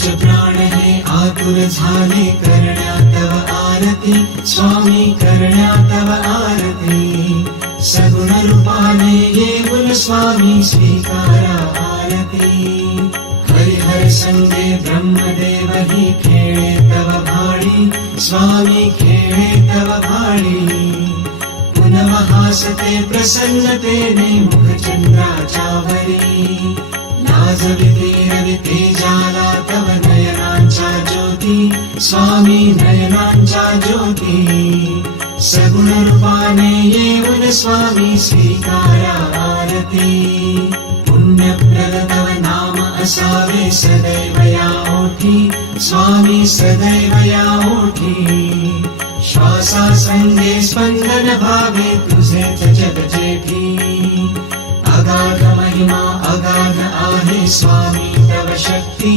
पंच प्राण हे आतुर झाले करण्या तव आरती स्वामी करण्या तव आरती सगुण रूपाने येऊन स्वामी स्वीकारा आरती हरिहर संगे ब्रह्मदेव ही खेळे तव भाळी स्वामी खेळे तव भाळी पुनः हासते प्रसन्नतेने मुखचंद्राच्यावरी लाजविते रविते जाला तव नयनांच्या ज्योती स्वामी नयनांच्या ज्योती सगुण रूपाने येऊन स्वामी स्वीकारा आरती पुण्यप्रद तव नाम असावे सदैव या ओठी स्वामी सदैव या ओठी श्वासा संगे स्पंदन भावे तुझेच जग जेठी अगाध महिमा अगाध आहे स्वामी तव शक्ती